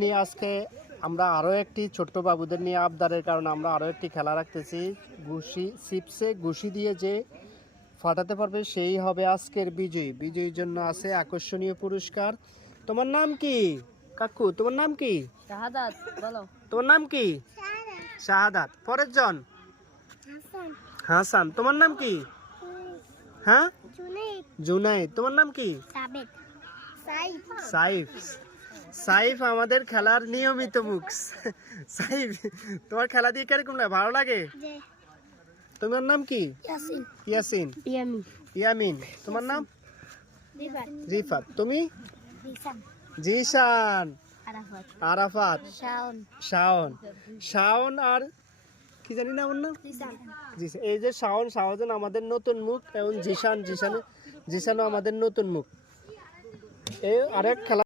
নিয়ে আজকে আমরা আরও একটি ছোট্ট বাবুদের নিয়ে আবদারের কারণে আমরা আরও একটি খেলা রাখতেছি। ঘুষি চিপসে ঘুষি দিয়ে যে ফাটাতে পারবে সেই হবে আজকের বিজয়ী। বিজয়ীর জন্য আছে আকর্ষণীয় পুরস্কার। তোমার নাম কি কাকু? তোমার নাম কি? শাহাদাত। বলো তোমার নাম কি? শাহাদাত। পরের জন হাসান। তোমার নাম কি? হ্যাঁ, জুনাইদ। তোমার নাম কি? সাইফ। সাইফ আমাদের খেলার নিয়মিত মুখ। সাইফ, তোমার খেলা দিয়ে কিরকম লাগে? ভালো লাগে? তোমার নাম কি? ইয়াসিন। ইয়ামিন। তোমার নাম? রিফাত। তুমি? জিশান। আরাফাত। শাওন। শাওন আর কি জানি না আমার নাম। এই যে শাওন আমাদের নতুন মুখ, এবং জিশানও আমাদের নতুন মুখ। এই আরেক খেলা।